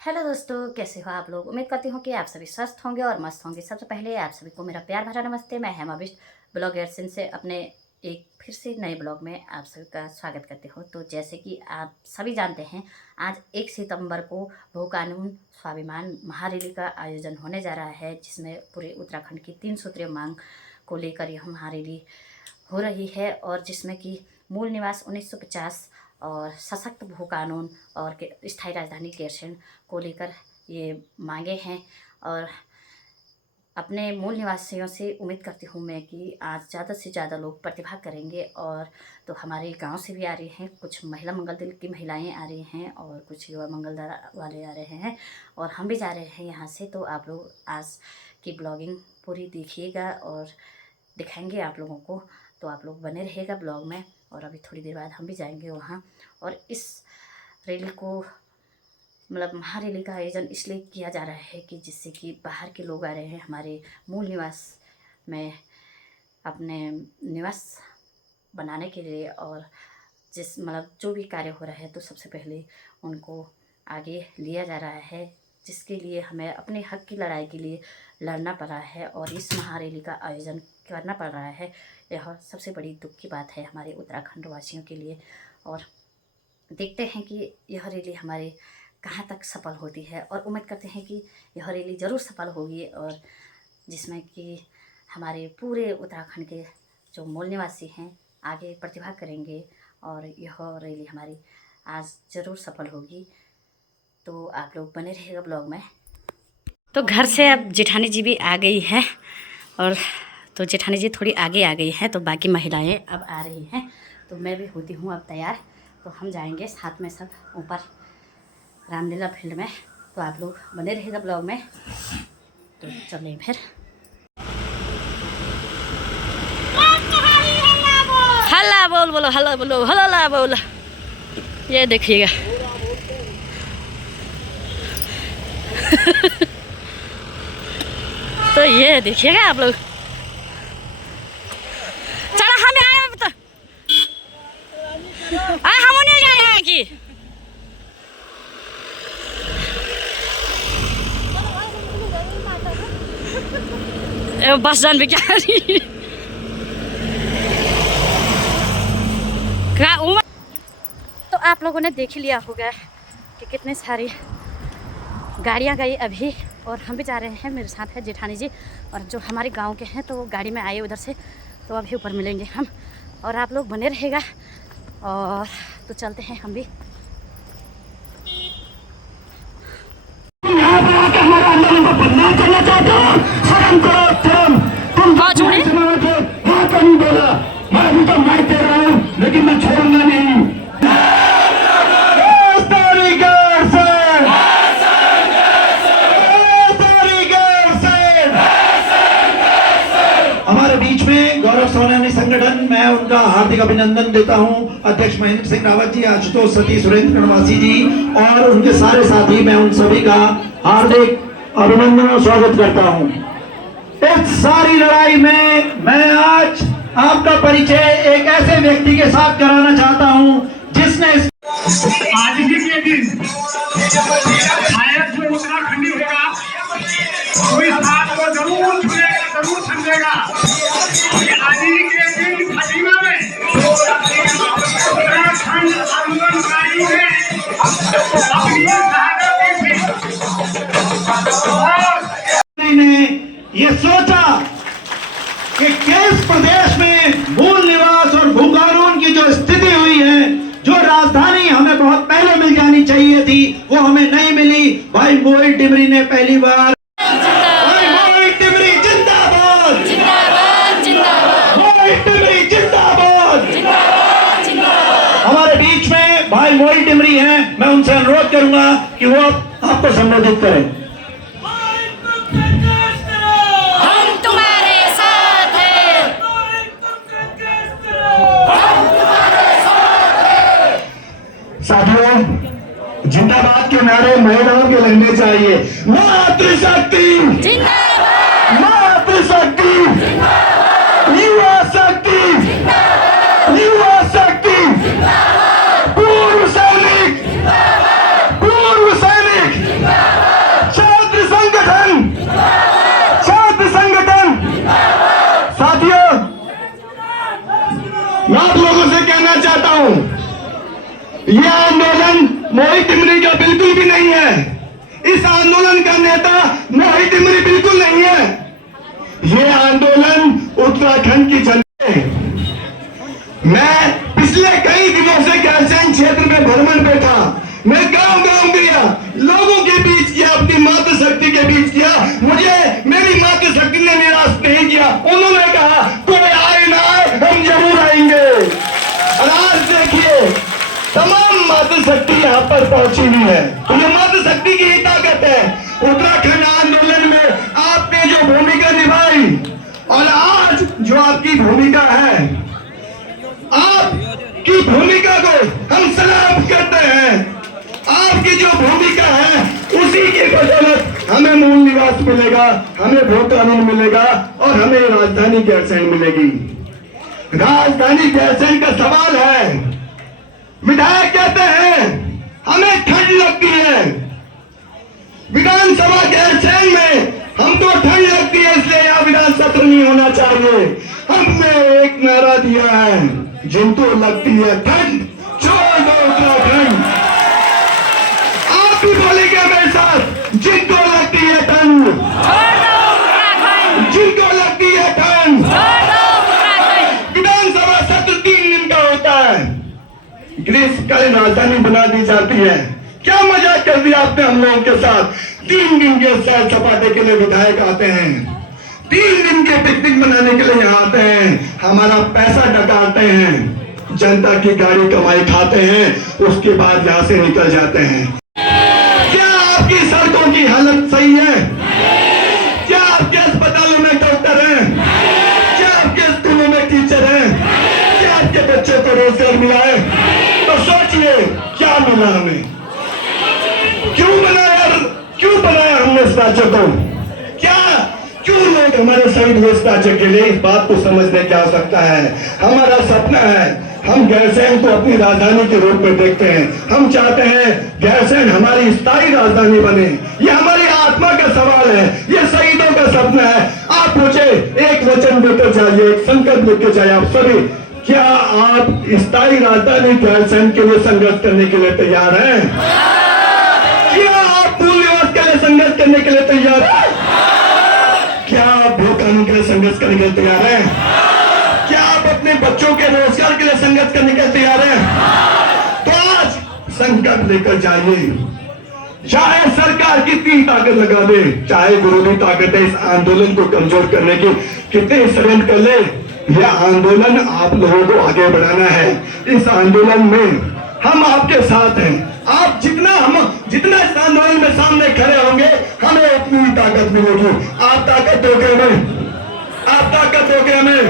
Hello दोस्तों, कैसे हो आप लोग? उम्मीद करती हूँ कि आप सभी स्वस्थ होंगे और मस्त होंगे। सबसे पहले आप सभी को मेरा प्यार भरा नमस्ते। मैं हेमा बिष्ट ब्लॉग एडसन से अपने एक फिर से नए ब्लॉग में आप सभी का स्वागत करती हूँ। तो जैसे कि आप सभी जानते हैं, आज 1 सितंबर को भू कानून स्वाभिमान महारैली का आयोजन होने जा रहा है, जिसमें पूरे उत्तराखंड की 3 सूत्रीय मांग को लेकर यह महारैली हो रही है और जिसमें कि मूल निवास 1950 और सशक्त भू कानून और स्थायी राजधानी गैरसैंण को लेकर ये मांगे हैं। और अपने मूल निवासियों से उम्मीद करती हूँ मैं कि आज ज़्यादा से ज़्यादा लोग प्रतिभाग करेंगे। और तो हमारे गांव से भी आ रही हैं, कुछ महिला मंगल दल की महिलाएं आ रही हैं और कुछ युवा मंगल दल वाले आ रहे हैं और हम भी जा रहे हैं यहाँ से। तो आप लोग आज की ब्लॉगिंग पूरी देखिएगा और दिखाएंगे आप लोगों को, तो आप लोग बने रहिएगा ब्लॉग में। और अभी थोड़ी देर बाद हम भी जाएंगे वहाँ। और इस रैली को मतलब महारैली का आयोजन इसलिए किया जा रहा है कि जिससे कि बाहर के लोग आ रहे हैं हमारे मूल निवास में अपने निवास बनाने के लिए, और जिस मतलब जो भी कार्य हो रहा है तो सबसे पहले उनको आगे लिया जा रहा है, जिसके लिए हमें अपने हक की लड़ाई के लिए लड़ना पड़ रहा है और इस महारैली का आयोजन करना पड़ रहा है। यह सबसे बड़ी दुख की बात है हमारे उत्तराखंड वासियों के लिए। और देखते हैं कि यह रैली हमारे कहाँ तक सफल होती है, और उम्मीद करते हैं कि यह रैली ज़रूर सफल होगी और जिसमें कि हमारे पूरे उत्तराखंड के जो मूल निवासी हैं आगे प्रतिभा करेंगे और यह रैली हमारी आज ज़रूर सफल होगी। तो आप लोग बने रहिएगा ब्लॉग में। तो घर से अब जेठानी जी भी आ गई है, और तो जेठानी जी थोड़ी आगे आ गई हैं, तो बाकी महिलाएं अब आ रही हैं। तो मैं भी होती हूँ अब तैयार, तो हम जाएंगे साथ में सब ऊपर रामलीला फील्ड में। तो आप लोग बने रहिएगा ब्लॉग में। तो चलें फिर। हल्ला बोल बोलो, हल्ला बोलो, हल्ला बोल। ये देखिएगा तो ये देखिएगा आप लोग। चलो हम आए तो हम नहीं जाए हैं कि बस जान भी क्या तो आप लोगों ने देख ही लिया होगा कि कितनी सारी गाड़ियाँ गई अभी, और हम भी जा रहे हैं। मेरे साथ है जेठानी जी और जो हमारे गांव के हैं, तो वो गाड़ी में आए उधर से, तो अभी ऊपर मिलेंगे हम। और आप लोग बने रहेगा और तो चलते हैं हम भी। लेकिन मैं छोड़ूंगा नहीं। हमारे बीच में गौरव सोनानी संगठन, मैं उनका हार्दिक अभिनंदन देता हूं। अध्यक्ष महेंद्र सिंह रावत जी, आशुतोष सती, सुरेंद्र गणवासी जी और उनके सारे साथी, मैं उन सभी का हार्दिक अभिनंदन और स्वागत करता हूं। इस सारी लड़ाई में मैं आज आपका परिचय एक ऐसे व्यक्ति के साथ कराना चाहता हूं जिसने आज के दिन शायद जो उत्तराखंडी होगा वो इस बात को जरूर सुनेगा, जरूर समझेगा। आज के दिन खटीमा में उत्तराखंड आंदोलनकारियों ने अपनी शहादत दी थी। ये सोचा कि किस प्रदेश में मूल निवास और भू कानून की जो स्थिति हुई है, जो राजधानी हमें बहुत पहले मिल जानी चाहिए थी, वो हमें नहीं मिली। भाई मोहित डिमरी ने पहली बार, भाई मोहित डिमरी जिंदाबाद, मोहित डिमरी जिंदाबाद। हमारे बीच में भाई मोहित डिमरी हैं, मैं उनसे अनुरोध करूंगा कि वो आपको संबोधित करें। साथियों, जिंदाबाद के नारे महिलाओं के लगने चाहिए। मातृशक्ति जिंदाबाद, मातृशक्ति, युवा शक्ति, युवा शक्ति, पूर्व सैनिक, पूर्व सैनिक, छात्र संगठन, छात्र संगठन। साथियों, मैं आप लोगों से कहना चाहता हूं, यह आंदोलन मोहित टिमरी का बिल्कुल भी नहीं है। इस आंदोलन का नेता मोहित टिमरी बिल्कुल नहीं है। यह आंदोलन उत्तराखंड की जनता है। मैं पिछले कई दिनों से गैरसैंण क्षेत्र में भ्रमण पे था। मैं गांव गांव गया, लोगों के बीच किया, अपनी मातृशक्ति के बीच किया। मुझे मेरी मातृशक्ति ने निराश नहीं किया। उन्होंने कहा कोई आए ना आए, हम जरूर आएंगे। और आज देखिए, तमाम मातृशक्ति यहाँ पर पहुंची हुई है। तो ये मातृशक्ति की ही ताकत है। उत्तराखंड आंदोलन में आपने जो भूमिका निभाई और आज जो आपकी भूमिका है, आपकी भूमिका को हम सलाम करते हैं। आपकी जो भूमिका है उसी के बदौलत हमें मूल निवास मिलेगा, हमें भू कानून मिलेगा और हमें राजधानी गैरसैंण मिलेगी। राजधानी गैरसैंण का सवाल है। विधायक कहते हैं हमें ठंड लगती है, विधानसभा गैरसैंण में हमको ठंड लगती है, इसलिए यहाँ विधान सत्र नहीं होना चाहिए। हमने एक नारा दिया है, जिनको लगती है ठंड छोड़ दो उत्तराखंड। आप भी बोलेंगे मेरे साथ, जिनको लगती है ठंड, जिनको लगती है ठंड। विधानसभा सत्र 3 दिन का होता है, ग्रीष्मकालीन राजधानी बना दी जाती है। क्या मजाक कर दिया आपने हम लोगों के साथ। 3 दिन के सैर सपाटे के लिए विधायक आते हैं, 3 दिन के पिकनिक मनाने के लिए यहाँ आते हैं, हमारा पैसा डकारते हैं, जनता की गाड़ी कमाई खाते हैं, उसके बाद यहाँ से निकल जाते हैं। क्या आपकी सड़कों की हालत सही है? क्या आपके अस्पतालों में डॉक्टर हैं? क्या आपके स्कूलों में टीचर हैं? क्या आपके बच्चों को रोजगार मिला है? तो सोचिए क्या मिला हमें, क्यों बनाया हमने इस राज्य को, क्या क्यों लोग हमारे शहीद हुए इस राज्य के लिए। इस बात को समझने की आवश्यकता है। हमारा सपना है, हम गैरसैंण को अपनी राजधानी के रूप में देखते हैं। हम चाहते हैं गैरसैंण हमारी स्थायी राजधानी बने। ये हमारी आत्मा का सवाल है, ये शहीदों का सपना है। आप मुझे एक वचन देकर जाइए, एक संकल्प लेकर जाइए आप सभी, क्या आप स्थायी राजधानी गैरसैंण के लिए संघर्ष करने के लिए तैयार हैं? क्या आप मूल निवास के लिए संघर्ष करने के लिए तैयार हैं? क्या आप भू कानून के लिए संघर्ष करने के लिए तैयार हैं? क्या आप अपने बच्चों के रोजगार के लिए संघर्ष करने के लिए तैयार हैं? तो आज संकल्प लेकर जाइए। चाहे सरकार कितनी ताकत लगा दे, चाहे विरोधी ताकतें इस आंदोलन को कमजोर करने की कितने षड्यंत्र कर ले, यह आंदोलन आप लोगों को आगे बढ़ाना है। इस आंदोलन में हम आपके साथ हैं। आप जितना इस आंदोलन में सामने खड़े होंगे, हमें उतनी ही ताकत मिलेगी। आप ताकत दोगे हमें, आप ताकत दोगे हमें।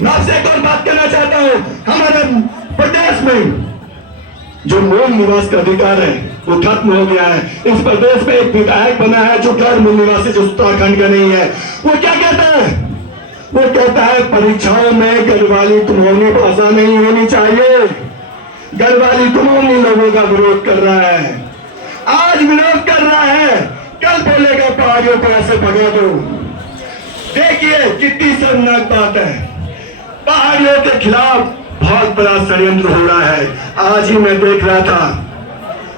मैं आपसे एक और बात कहना चाहता हूं, हमारे प्रदेश में जो मूल निवास का अधिकार है वो खत्म हो गया है। इस प्रदेश में एक विधायक बना है जो गैर मूल निवासी, जो उत्तराखंड का नहीं है। वो क्या कहता है? वो कहता है परीक्षाओं में गढ़वाली कुमाऊनी भाषा नहीं होनी चाहिए। गढ़वाली कुमाऊनी लोगों का विरोध कर रहा है, आज विरोध कर रहा है, कल बोलेगा पहाड़ियों को ऐसे भगा दो। देखिए कितनी शर्मनाक बात है। पहाड़ियों के खिलाफ बहुत बड़ा षड्यंत्र हो रहा है। आज ही मैं देख रहा था,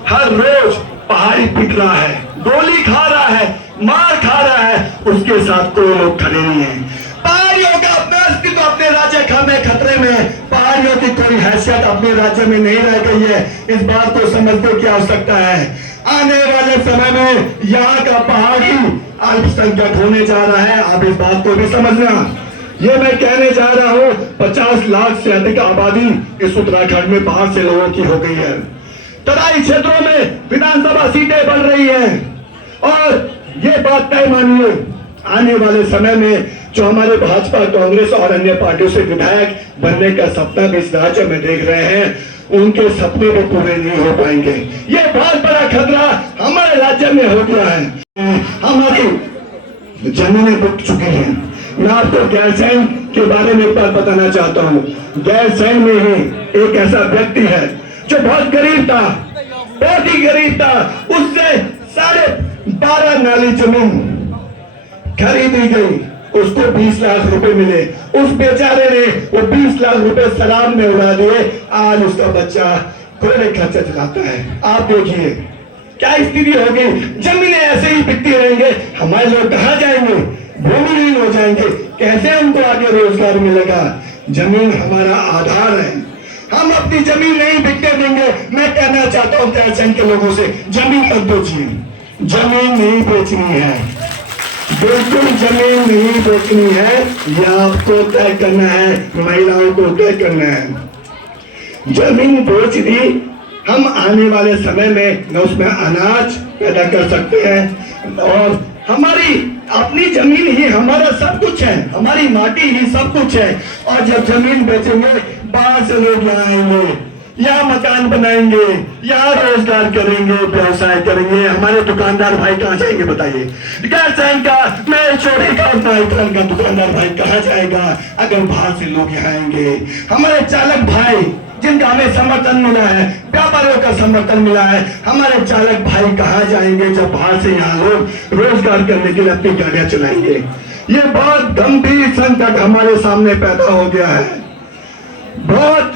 हर रोज पहाड़ी पिट रहा है, गोली खा रहा है, मार खा रहा है, उसके साथ कोई लोग खड़े नहीं है। पहाड़ियों का अपना अस्तित्व अपने राज्य में खतरे में, पहाड़ियों की कोई हैसियत अपने राज्य में नहीं रह गई है। इस बात को समझने की आवश्यकता है। आने वाले समय में यहाँ का पहाड़ी अल्पसंख्यक होने जा रहा है, आप इस बात को भी समझना। ये मैं कहने जा रहा हूँ, 50 लाख से अधिक आबादी इस उत्तराखंड में बाहर से लोगों की हो गई है। तराई क्षेत्रों में विधानसभा सीटें बढ़ रही हैं और ये बात तय मानिए, आने वाले समय में जो हमारे भाजपा, कांग्रेस और अन्य पार्टियों से विधायक बनने का सपना भी इस राज्य में देख रहे हैं, उनके सपने भी पूरे नहीं हो पाएंगे। ये बहुत बड़ा खतरा हमारे राज्य में हो गया है। हमारी जमीनें बिक चुकी हैं। मैं आपको गैरसैंण के बारे में एक बार बताना चाहता हूँ। गैरसैंण में ही एक ऐसा व्यक्ति है जो बहुत गरीब था, बहुत ही गरीब था। उससे 12.5 नाली जमीन खरीदी गई, उसको 20 लाख रुपए मिले। उस बेचारे ने वो 20 लाख रुपए सलाम में उड़ा दिए। आज उसका बच्चा कोई खर्चा चलाता है। आप देखिए क्या स्थिति होगी। जमीनें ऐसे ही बिकती रहेंगे, हमारे लोग कहाँ जाएंगे? भूमिहीन हो जाएंगे। कैसे उनको आगे रोजगार मिलेगा? जमीन हमारा आधार है, हम अपनी जमीन नहीं बिकने देंगे। मैं कहना चाहता हूँ गैरसैंण के लोगों से, जमीन मत बेचिए, जमीन नहीं बेचनी है, बिल्कुल जमीन नहीं बेचनी है। यह आपको तय करना है, महिलाओं को तय करना है। जमीन बेच दी, हम आने वाले समय में उसमें अनाज पैदा कर सकते हैं और हमारी अपनी जमीन ही हमारा सब कुछ है, हमारी माटी ही सब कुछ है। और जब जमीन बेचेंगे, बाहर से लोग यहाँ आएंगे, यहाँ मकान बनाएंगे, यहाँ रोजगार करेंगे, व्यवसाय करेंगे। हमारे दुकानदार भाई कहाँ जाएंगे बताइए? गैरसैंण का, मैं चोरी का, नाइट्रल का दुकानदार भाई कहाँ जाएगा अगर बाहर से लोग यहाँ आएंगे? हमारे चालक भाई जिनका हमें समर्थन मिला है, व्यापारियों का समर्थन मिला है, हमारे चालक भाई कहाँ जाएंगे जब बाहर से यहाँ लोग रोजगार करने के लिए अपनी गाड़ियां चलाएंगे? ये बहुत गंभीर संकट हमारे सामने पैदा हो गया है, बहुत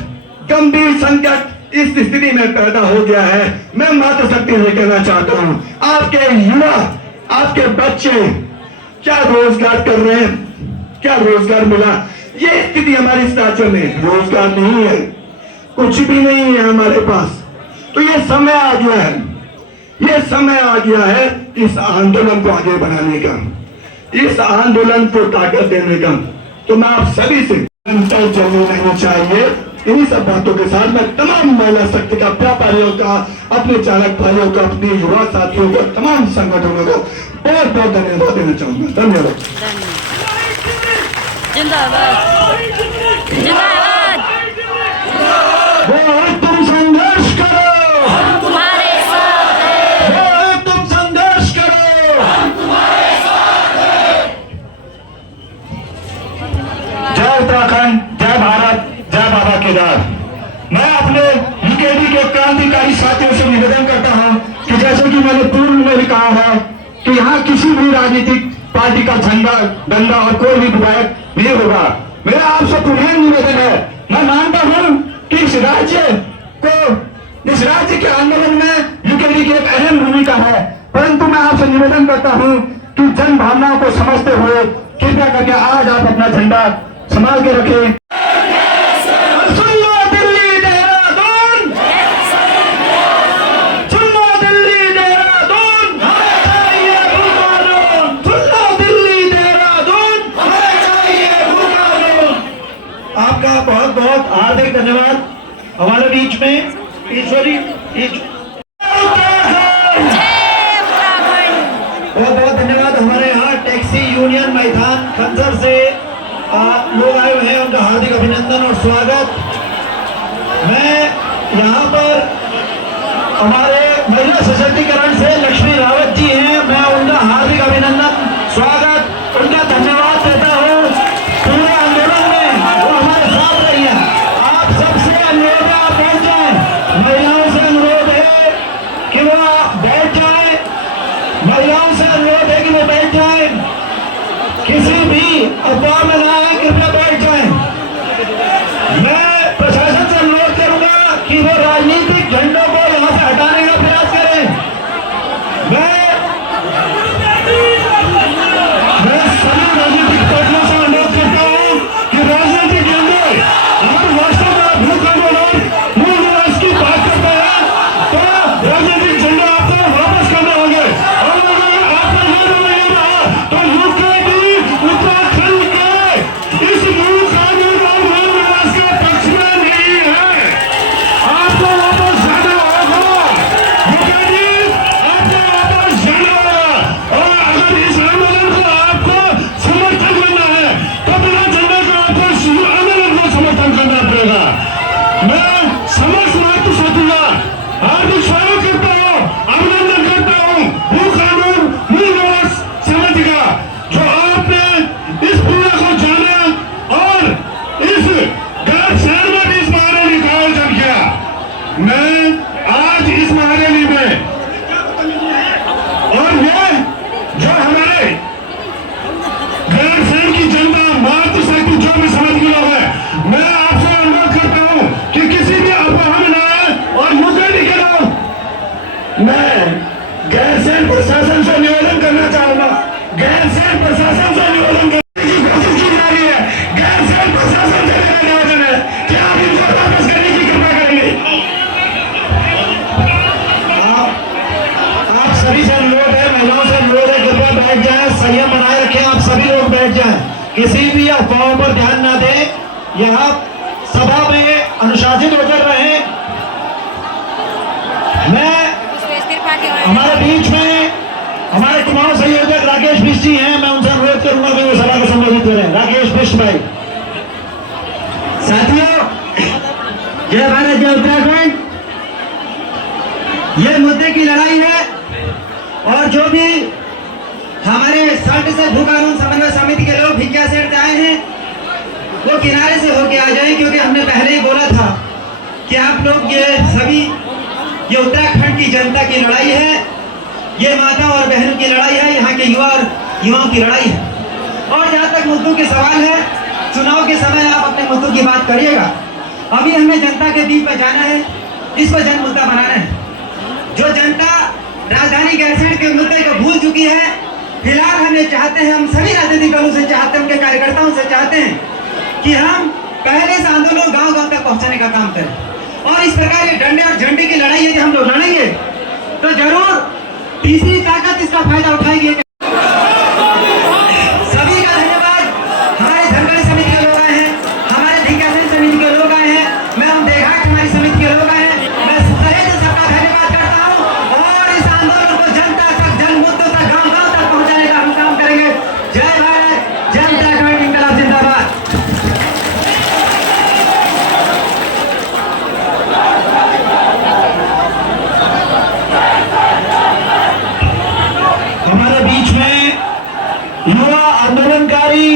गंभीर संकट इस स्थिति में पैदा हो गया है। मैं मातृशक्ति से कहना चाहता हूँ, आपके युवा, आपके बच्चे क्या रोजगार कर रहे हैं? क्या रोजगार मिला? ये स्थिति हमारे इस राज्य में, रोजगार नहीं है, कुछ भी नहीं है हमारे पास। तो ये समय आ गया है, ये समय आ गया है इस आंदोलन को आगे बढ़ाने का, इस आंदोलन को ताकत देने का। तो मैं आप सभी से निरंतर जमी रहनी चाहिए। इन्हीं सब बातों के साथ मैं तमाम महिला शक्ति का, व्यापारियों का, अपने चालक भाइयों का, अपने युवा साथियों का, तमाम संगठनों को बहुत बहुत धन्यवाद देना चाहूंगा। धन्यवाद। जिंदाबाद, जिंदाबाद। तुम संघर्ष करो, हम तुम्हारे साथ हैं। तुम संघर्ष करो, हम तुम्हारे साथ हैं। जय उत्तराखंड, जय भारत, जय बाबा केदार। मैं अपने यूकेडी के क्रांतिकारी साथियों से निवेदन करता हूं कि जैसे कि मैंने पूर्व में भी कहा है कि यहाँ किसी भी राजनीतिक पार्टी का झंडा, डंडा और कोई भी विधायक नहीं होगा। मेरा आपसे पुनः निवेदन है, मैं मानता हूं कि इस राज्य के आंदोलन में यूकेडी की एक अहम भूमिका है, परंतु मैं आपसे निवेदन करता हूं कि जन भावनाओं को समझते हुए कृपया करके आज आप अपना झंडा संभाल के रखें। सुन लो दिल्ली देहरादून, सुन लो दिल्ली देहरादून, हमें चाहिए भू कानून। सुन लो दिल्ली देहरादून, हमें चाहिए भू कानून। आपका बहुत बहुत हार्दिक धन्यवाद। हमारे बीच में ईश्वरी बहुत बहुत धन्यवाद। हमारे यहाँ टैक्सी यूनियन मैदान खंजर से लोग आए हुए हैं, उनका हार्दिक अभिनंदन और स्वागत। मैं यहाँ पर हमारे महिला सशक्तिकरण से लक्ष्मी रावत जी हैं, मैं उनका हार्दिक अभिनंदन, स्वागत, उनका धन्यवाद देता हूँ। पूरे आंदोलन में वो हमारे साथ रही है। आप सबसे अनुरोध है, आप बैठ जाए, महिलाओं से अनुरोध है कि वो बैठ जाए, महिलाओं से अनुरोध है कि वो बैठ जाए, किसी भी अफवाह में ना आए, कृपया बैठ जाए। मैं प्रशासन से अनुरोध करूंगा कि वो राजनीतिक झंडों को यहाँ से हटाने का प्रयास करें। मैं किसी भी अफवाहों पर ध्यान ना दें। यहाँ सभा में अनुशासित होकर रहें। मैं हमारे बीच में हमारे चुनाव संयोजक राकेश बिष्ट जी हैं, मैं उनसे अनुरोध करूंगा कि वो सभा को संबोधित करें। राकेश बिष्ट भाई। साथियों, जय भारत जय उत्तराखंड। ये मुद्दे की लड़ाई है और जो भी हमारे सल्ट से भू कानून समन्वय समिति के लोग भिकिया सेठ आए हैं वो किनारे से होके आ जाए, क्योंकि हमने पहले ही बोला था कि आप लोग ये उत्तराखंड की जनता की लड़ाई है, ये माता और बहनों की लड़ाई है, यहाँ के युवा और युवाओं की लड़ाई है। और जहाँ तक मुद्दों के सवाल है, चुनाव के समय आप अपने मुद्दों की बात करिएगा। अभी हमें जनता के बीच में जाना है, इस पर जन मुद्दा बनाना है। जो जनता राजधानी गैरसैंण के मुद्दे को भूल चुकी है, फिलहाल हमें चाहते हैं, हम सभी राजनीतिक दलों से चाहते हैं, उनके कार्यकर्ताओं से चाहते हैं कि हम पहले से आंदोलन गांव गांव तक पहुंचाने का काम करें। और इस प्रकार ये डंडे और झंडे की लड़ाई यदि हम लोग लड़ेंगे तो जरूर तीसरी ताकत इसका फायदा उठाएगी। सभी का धन्यवाद। हमारे धनगढ़ समिति के लोग आए हैं, हमारे भिकिया सेठ समिति के लोग आए हैं, मैं हम देघाट हमारी समिति के लोग आए हैं। मैं सही से सबका धन्यवाद करता हूँ और इस आंदोलन को जनता तक, जन मुद्दों तक, गाँव गाँव तक पहुँचाने का हम काम करेंगे। जय भारत जय उत्तराखंड, इंकलाब जिंदाबाद। हमारे बीच में युवा आंदोलनकारी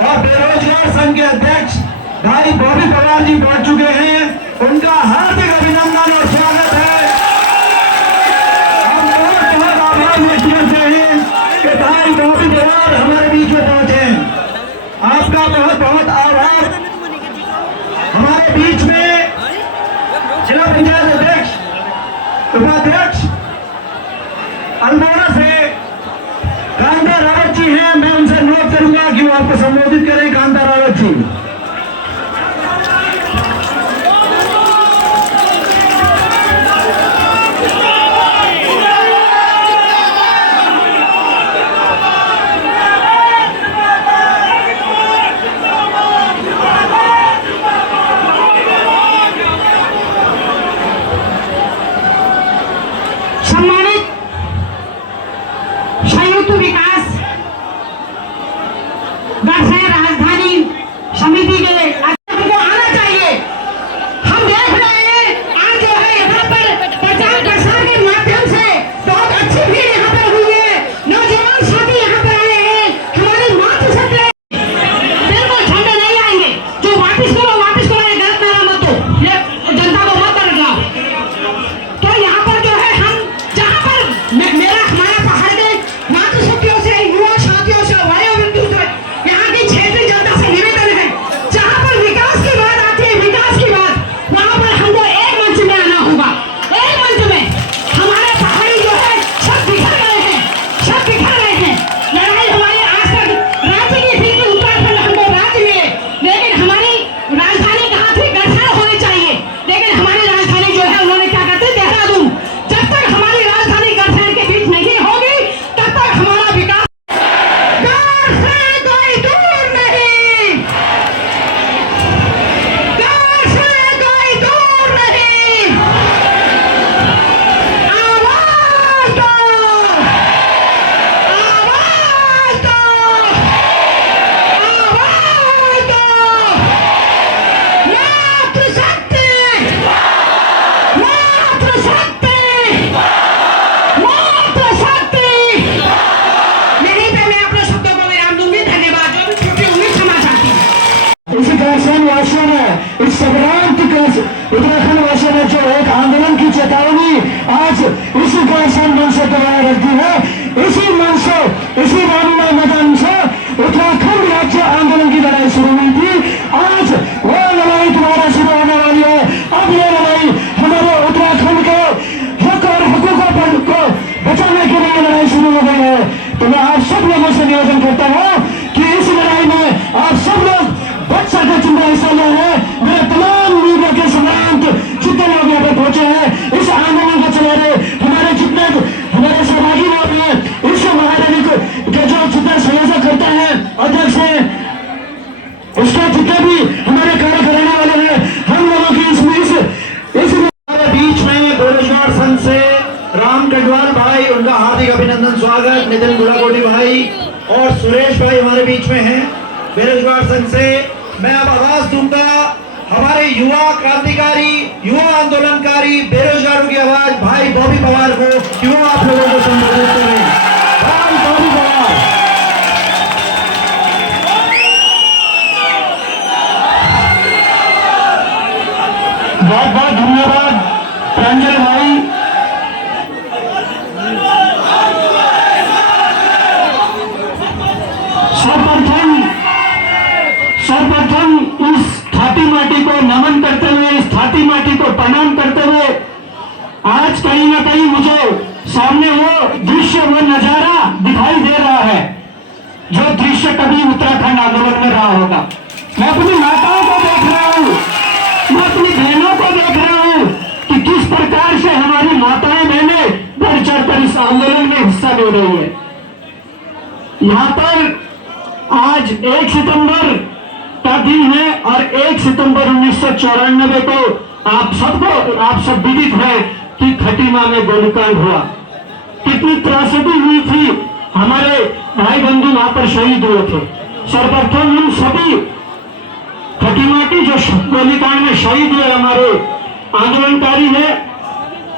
और बेरोजगार संघ के अध्यक्ष भाई बॉबी पवार जी पहुंच चुके हैं। उनका हार्दिक अभिनंदन और स्वागत है। हम बहुत बहुत आभार व्यक्त करते हैं कि भाई बॉबी पवार हमारे बीच में पहुंचे। आपका बहुत बहुत आभार। हमारे बीच में जिला पंचायत अध्यक्ष, उपाध्यक्ष अल्मोड़ा से कांता रावत जी हैं, मैं उनसे अनुरोध करूंगा कि वो आपको संबोधित करें। कांता रावत जी। सम्मानित संयुक्त विकास गैरसैंण राजधानी समिति के अध्यक्ष को आना चाहिए। हम देख रहे हैं आज जो है यहाँ पर प्रचार प्रसार के माध्यम से बहुत अच्छी भीड़ यहाँ पर हुई है। नौजवान साथी यहाँ पर आए हैं, हमारी मातृशक्ति बिल्कुल झंडे नहीं आएंगे। जो वापिस करो ये गलत नारा मत दो, ये जनता को मत बदलाओ। तो यहाँ पर जो है हम जहाँ पर मेरा हमारा पहाड़ के मातृशक्तियों से, युवा साथियों से, वयोवृद्धों से, यहाँ की क्षेत्रीय जनता से निवेदन है, जहाँ पर विकास की बात आती है, विकास की बात, वहाँ पर हमको एक मंच में आना होगा। एक मंच में हमारे पहाड़ी जो है सब बिखर गए हैं, सब बिखर गए हैं। लड़ाई हमारी आज तक राज्य की थी कि उत्तराखंड हमको राज्य मिले, लेकिन हमारी राजधानी कहाँ थी? गैरसैंण होनी चाहिए, लेकिन हमारी राजधानी जो है उन्होंने क्या कहते हैं? देहरादून। जब तक हमारी राजधानी गैरसैंण के बीच नहीं होगी तब तक हमारा विकास। गैरसैंण कोई दूर नहीं, गैरसैंण कोई दूर नहीं। आवाज दो, आवाज दो, आवाज दो। मातृशक्ति, मातृशक्ति, मातृशक्ति। यहीं पे मैं अपने शब्दों को विराम दूंगी। धन्यवाद। जो भी त्रुटि हुई क्षमा चाहती हूँ। इस गैरसैंण वासियों ने, इस संग्रांत उत्तराखंड वासियों ने जो एक आंदोलन की चेतावनी आज इस गैरसैंण मंच से दोबारा रख दी है, इसी मंच से, इसी रामलीला मैदान से उत्तराखंड राज्य आंदोलन की लड़ाई शुरू हुई थी। आज वो लड़ाई दोबारा शुरू होने वाली है। अब ये लड़ाई हमारे उत्तराखंड के हक और हकूकों को बचाने के लिए लड़ाई शुरू हो गई है। तो मैं आप सब लोगों से निवेदन करता हूँ कि इस लड़ाई में आप सब लोग बढ़ चढ़ के हिस्सा ले हैं। मेरे तमाम मीडिया के समांत जितने लोग यहाँ पे पहुंचे हैं, इस आंदोलन को चला रहे, हमारे जितने हमारे सहभागी लोग हैं, इस महारैली के जो जितने संयोजक करते हैं, अध्यक्ष हैं, स्वागत नितिन गुलाकोटी भाई और सुरेश भाई हमारे बीच में हैं बेरोजगार संघ से। मैं अब आवाज दूंगा हमारे युवा क्रांतिकारी, युवा आंदोलनकारी, बेरोजगारों की आवाज भाई बॉबी पवार को, क्यों आप लोगों को संबोधित करें। भाई बॉबी पवार। बहुत बहुत धन्यवाद प्रांजल भाई। सर्वप्रथम इस खाटी माटी को नमन करते हुए, इस खाटी माटी को प्रणाम करते हुए, आज कहीं ना कहीं मुझे सामने वो दृश्य, वो नजारा दिखाई दे रहा है जो दृश्य कभी उत्तराखंड आंदोलन में रहा होगा। मैं अपनी माताओं को देख रहा हूँ, मैं अपनी बहनों को देख रहा हूँ कि किस प्रकार से हमारी माताएं बहनें बढ़ चढ़कर इस आंदोलन में हिस्सा ले रही है। यहाँ पर आज 1 सितंबर का दिन है और 1 सितंबर 1994 को आप सब विदित है कि खटीमा में गोलीकांड हुआ। कितनी त्रासदी हुई थी, हमारे भाई बंधु वहां पर शहीद हुए थे। सर्वप्रथम हम सभी खटीमा की जो गोलीकांड में शहीद हुए हमारे आंदोलनकारी है,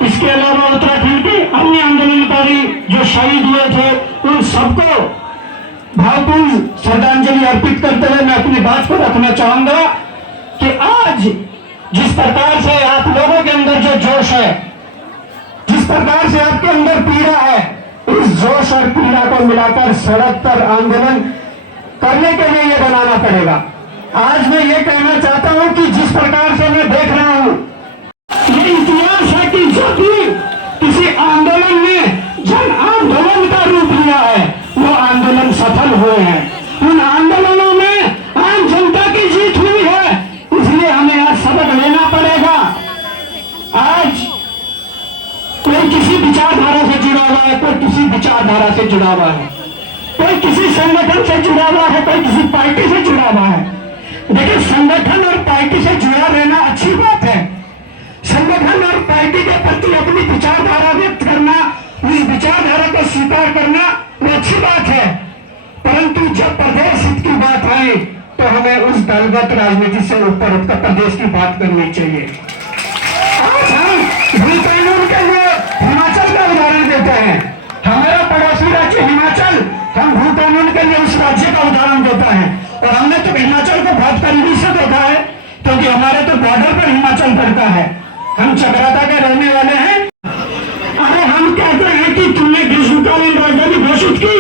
इसके अलावा उत्तराखंड के अन्य आंदोलनकारी जो शहीद हुए थे, उन सबको भावपूर्ण श्रद्धांजलि अर्पित करते हुए मैं अपनी बात को रखना चाहूंगा कि आज जिस प्रकार से आप लोगों के अंदर जो जोश है, जिस प्रकार से आपके अंदर पीड़ा है, इस जोश और पीड़ा को मिलाकर सड़क पर आंदोलन करने के लिए ये बनाना पड़ेगा। आज मैं ये कहना चाहता हूं कि जिस प्रकार से मैं देख रहा हूं, ये इतिहास है कि जब भी किसी आंदोलन ने जन आंदोलन का रूप लिया है, वो आंदोलन सफल हुए हैं। उन आंदोलनों में आम जनता की जीत हुई है, इसलिए हमें आज सबक लेना पड़ेगा। आज कोई किसी विचारधारा से जुड़ा हुआ है, कोई किसी विचारधारा से जुड़ा हुआ है, कोई किसी संगठन से जुड़ा हुआ है, कोई किसी पार्टी से जुड़ा हुआ है। देखिए, संगठन और पार्टी से जुड़ा रहना अच्छी बात है। संगठन और पार्टी के प्रति अपनी विचारधारा व्यक्त करना, उस विचारधारा को स्वीकार करना, वो अच्छी बात है। परंतु जब प्रदेश हित की बात आए तो हमें उस दलगत राजनीति से ऊपर उठकर प्रदेश की बात करनी चाहिए। आज हम भूकानून के लिए हिमाचल का उदाहरण देते हैं। हमारा पड़ोसी राज्य हिमाचल, हम भूकानून के लिए उस राज्य का उदाहरण देता है। और हमने तो हिमाचल को बहुत करीबी से देखा है, क्योंकि हमारे तो बॉर्डर पर हिमाचल पड़ता है। हम चक्राता के रहने वाले हैं। अरे हम कहते हैं कि तुमने ग्रीष्मकालीन राजधानी घोषित की,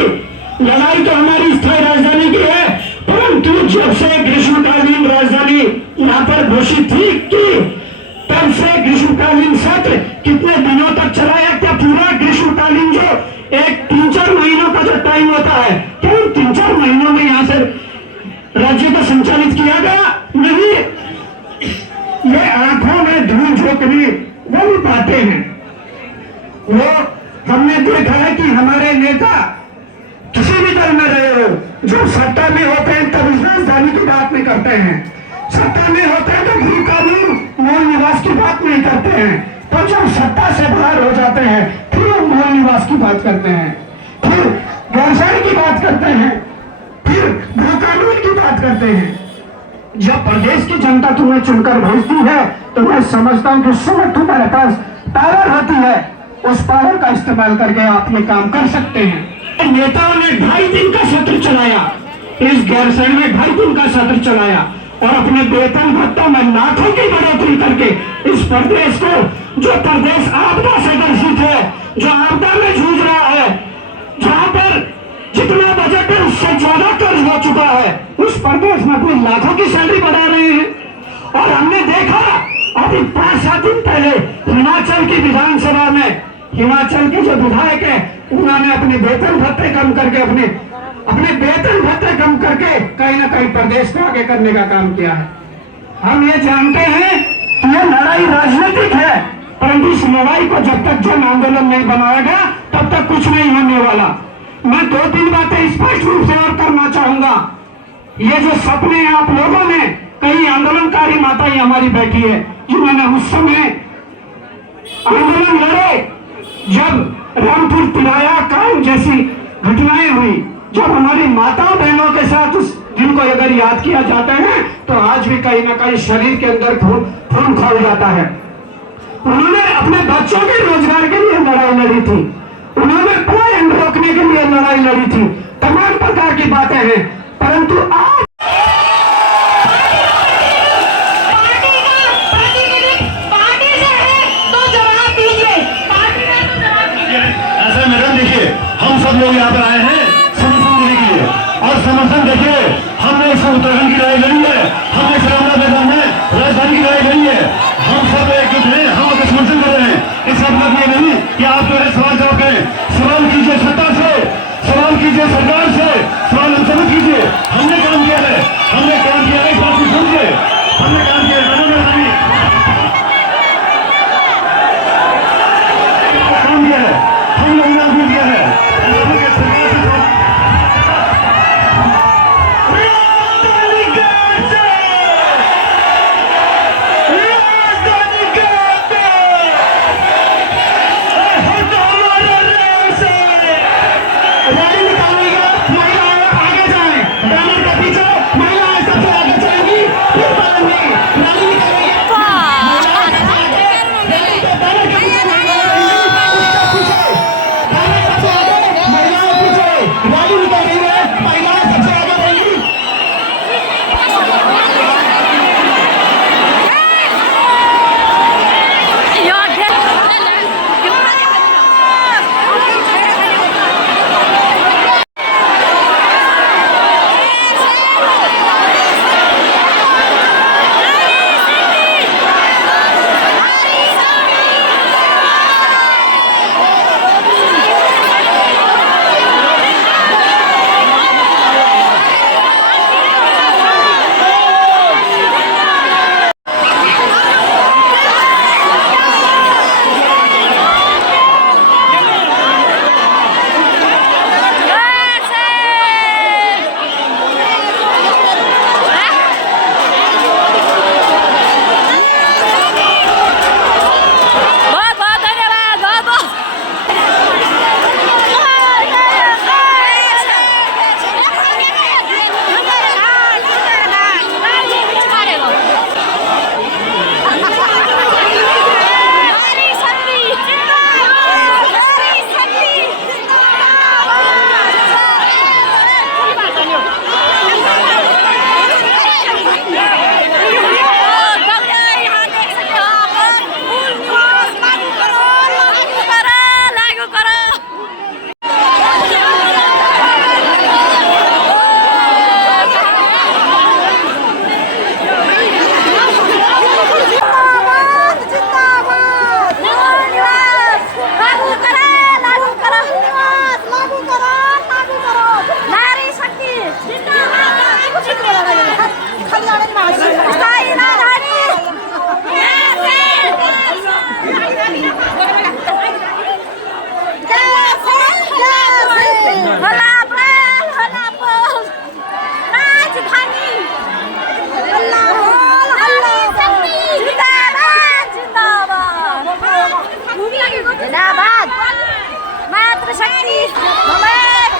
लड़ाई तो हमारी स्थायी राजधानी की है, परंतु जब से ग्रीष्मकालीन राजधानी यहाँ पर घोषित थी कि तब से ग्रीष्मकालीन सत्र कितने दिनों तक चलाया? क्या पूरा ग्रीष्मकालीन जो एक 3-4 महीनों का जो टाइम होता है, क्या 3-4 महीनों में यहाँ से राज्य को संचालित किया गया? नहीं। ये आंखों में धूल झोंकने वो बातें हैं। वो हमने देखा है कि हमारे नेता किसी भी दल में रहे हो, जब सत्ता में होते हैं तब इस राजधानी की बात नहीं करते हैं, सत्ता में होते हैं तो भू कानून मूल निवास की बात नहीं करते हैं, तो जब सत्ता से बाहर हो जाते हैं फिर वो मूल निवास की बात करते हैं, फिर व्यवसाय की बात करते हैं, फिर भू कानून की बात करते हैं। जब प्रदेश की जनता तुम्हें चुनकर भेजती है तो मैं समझता हूं कि उस समय तुम्हारे पास पावर होती है, उस पावर का इस्तेमाल करके आप ये काम कर सकते हैं। नेताओं ने 2.5 दिन का सत्र चलाया, इस गैरसैंण में 2.5 दिन का सत्र चलाया और अपने वेतन भत्ता में लाखों की बढ़ोतरी करके इस प्रदेश को, जो प्रदेश आपदा से ग्रसित है, जो आपदा में जूझ रहा है, जहां पर जितना बजट है उससे ज्यादा कर्ज हो चुका है, उस प्रदेश में अपनी लाखों की सैलरी बढ़ा रहे हैं। और हमने देखा अभी 5-7 दिन पहले हिमाचल की विधानसभा में हिमाचल के जो विधायक है, उन्होंने अपने वेतन भत्ते कम करके अपने वेतन भत्ते कम करके कहीं ना कहीं प्रदेश को आगे करने का काम किया है। हम ये जानते हैं कि ये लड़ाई राजनीतिक है, परंतु इस लड़ाई को जब तक जन आंदोलन नहीं बनाएगा तब तक कुछ नहीं होने वाला। मैं 2-3 बातें स्पष्ट रूप से और करना चाहूंगा। ये जो सपने आप लोगों ने, कई आंदोलनकारी माताएं हमारी बैठी है जिन्होंने उस समय आंदोलन लड़े, जब रामपुर तिराया कांड जैसी घटनाएं हुई, जब हमारी माताओं बहनों के साथ उस दिन को अगर याद किया जाता है तो आज भी कहीं ना कहीं शरीर के अंदर खून खौल जाता है। उन्होंने अपने बच्चों के रोजगार के लिए लड़ाई लड़ी थी, उन्होंने पलायन रोकने के लिए लड़ाई लड़ी थी, तमाम प्रकार की बातें हैं। परंतु आज ऐसा मैडम देखिए, हम सब लोग यहाँ पर आए हैं समर्थन देने के लिए, और समर्थन देखिए हमने इस उत्तराखंड की लड़ाई लड़ी है, हमने श्रीरामपुर मैदान में राजधानी की लड़ाई लड़ी है, हम सब एकजुट हैं, हम आपका समर्थन कर रहे हैं। इसका मतलब ये नहीं कि आप मेरे सवाल जवाब करें, सवाल कीजिए सत्ता से, सवाल कीजिए सरकार से, सवाल हमसे मत कीजिए। हमने काम किया है, हमने काम किया है, इस बात को समझिए, हमने काम किया है, काम किया है, हम लोगों ने भी किया है। जिंदाबाद मातृशक्ति जिंदाबाद।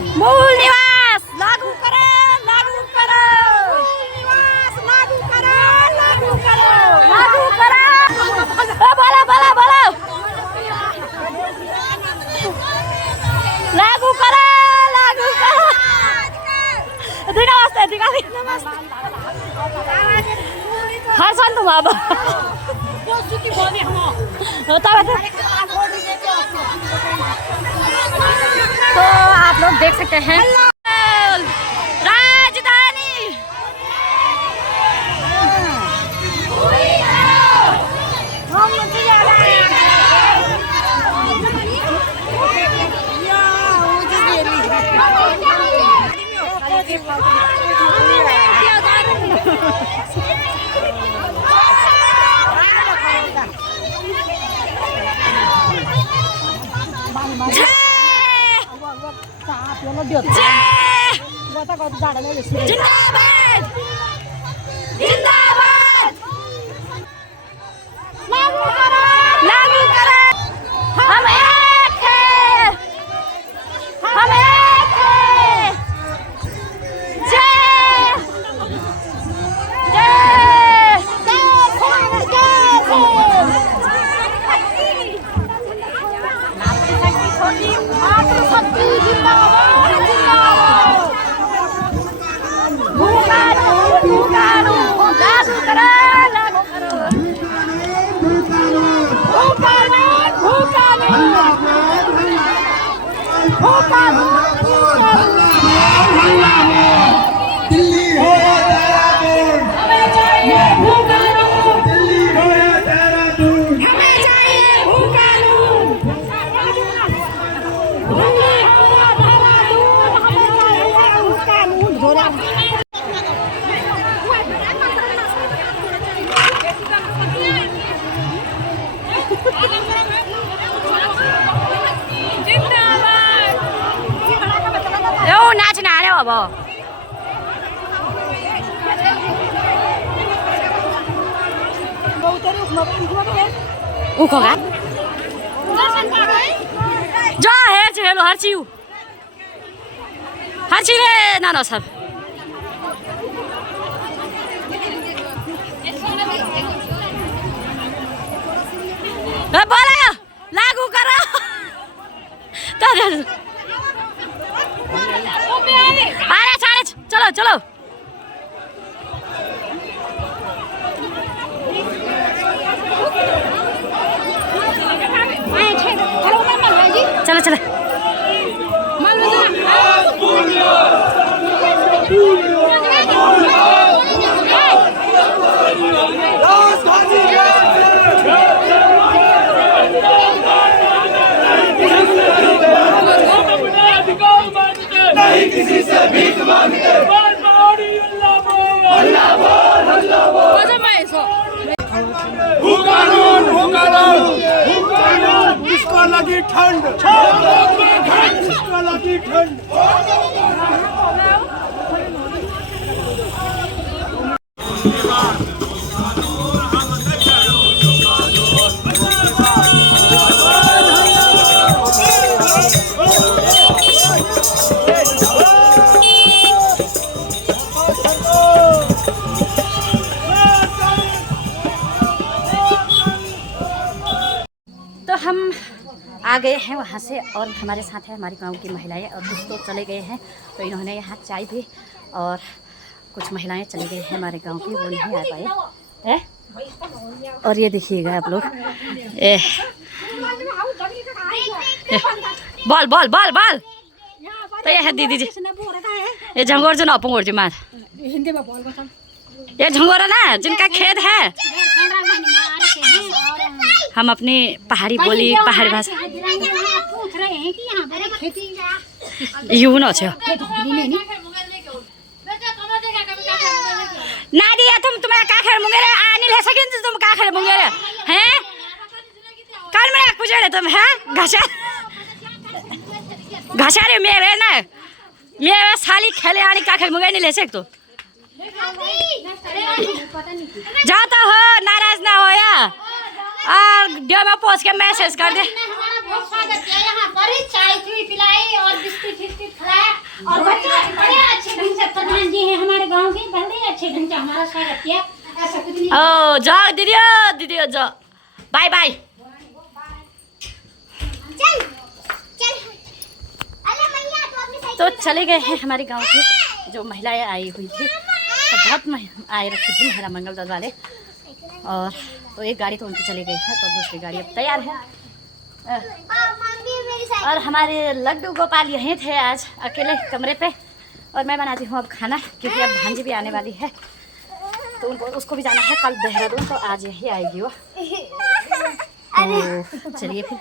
मूल निवास लागू करो, लागू करो, लागू करो, लागू करो, लागू करो। बोलो बोलो बोलो, लागू करो, लागू करो। नमस्ते दिखाई हर सन तुम अब तो आप लोग देख सकते हैं राजधानी जिंदाबाद जिंदाबाद लागू करो, लागू करो। हम एक हैं, हम एक हैं। जय जय मातृशक्ति जिंदाबाद जिंदाबाद। लागू करो, लागू करो, लागू करो। दिल्ली हो या देहरादून, दिल्ली हो या देहरादून। नाच ना रहे हो अब उखोगा जा है चलो हर चीज ना ना सब बोला लागू करो अरे सारे चलो चलो चलो चलो नहीं किसी से भीख मांगते। कानून किसको लगी ठंड, किसको लगी ठंड। तो हम आ गए हैं वहाँ से और हमारे साथ है हमारी गांव की महिलाएं और कुछ तो चले गए हैं। तो इन्होंने यहाँ चाय भी और कुछ महिलाएं चले गए हैं हमारे गांव की, वो नहीं आ पाए है। और ये देखिएगा आप लोग बॉल बॉल बॉल बॉल तो ये है दीदी जी ये झंगोर जो ना पंगोर जो मार ये झंगोरा ना जिनका खेत है। हम अपनी पहाड़ी बोली पहाड़ी भाषा यू न छो नादिया तुम्हारा काखेर मुंगेरे आनी ले सकिन तुम काखेर मुंगेरे हैं काल में पूछे तुम हैं घासा रे मेरे ना मेरे साली खेले आनी काखेर मुंगे नहीं ले सक तो जाता हो नाराज ना हो या और डियो में पोस्ट के मैसेज कर दे। बहुत स्वागत किया यहाँ पर, चाय चुई पिलाई और बिस्किट फिस्किट खिलाया, और बच्चे बड़े अच्छे ढंग से प्रधान जी हैं हमारे गांव के, बड़े अच्छे ढंग से हमारा स्वागत किया। ऐसा कुछ नहीं। ओ जाओ दीदी जाओ, बाय बाय। चल चल, अरे मैया तो अपनी साइकिल तो चले गए हैं हमारे गांव की जो महिलाएं आई हुई थी, तो बहुत आए रखी थी महिला मंगल दल वाले, और तो एक गाड़ी तो उनकी चली गई है, तो दूसरी गाड़ी अब तैयार है। और हमारे लड्डू गोपाल यहीं थे आज अकेले कमरे पे, और मैं बनाती हूँ अब खाना, क्योंकि अब भांजी भी आने वाली है, तो उनको उसको भी जाना है कल देहरादून, तो आज यही आएगी वो। तो चलिए फिर